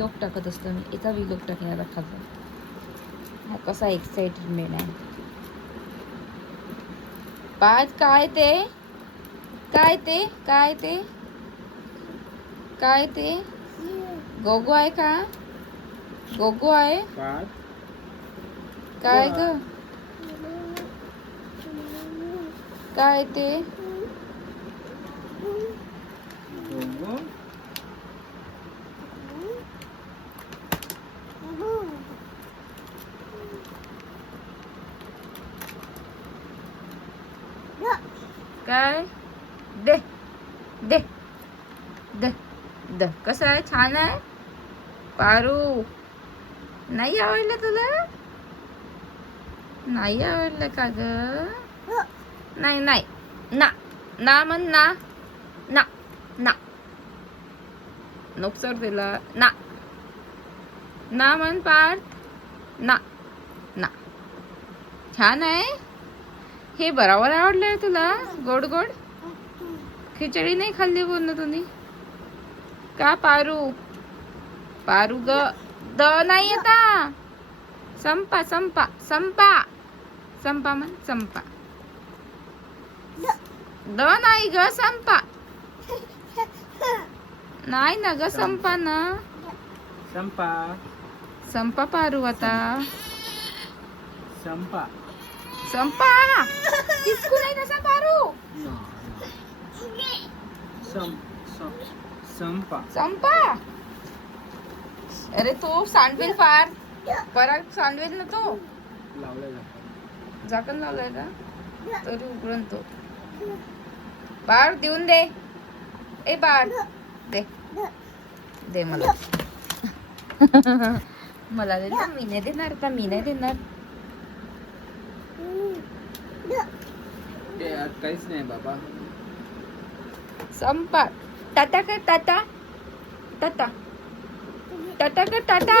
विलोक टाकत असतो मी. याचा विलोक टाकण्याला खातो. हा कसा एक्साइटमेंट आहे. पाच काय ते काय ते काय ते काय ते गोगो आहे का? गोगो आहे काय ग? काय ते काय दे दे दे दे. कसं आहे? छान आहे पारू. नाही आवडलं तुला? नाही आवडलं का ग? नाही नाही ना ना म्हण ना ना ना नुकसर दिला ना ना म्हण पार्थ ना ना. छान आहे हे. बरोबर आवडलंय तुला? गोड गोड खिचडी नाही खाल्ली बोल तुम्ही का पारू? पारू ग द नाही आता. संपा संपा संपा संपा म्हण संपा. द नाही ग संपा. नाही ना ग संपा ना. संपा संपा पारू आता. संपा संपा किसकू नाही तसा पारू. संपा संपा. अरे तो सांडवेल फार परत सांडवेल ना तो. लावलेला झाकण लावलंय का? तरी उघडून तो. बाळ देऊन दे. ए बाळ दे दे मला. मला दे ना. मी नाही देणार का? मी नाही देणार. ते आज काहीच नाही बाबा. संपा. टाटा कर टाटा टाटा टाटा कर टाटा.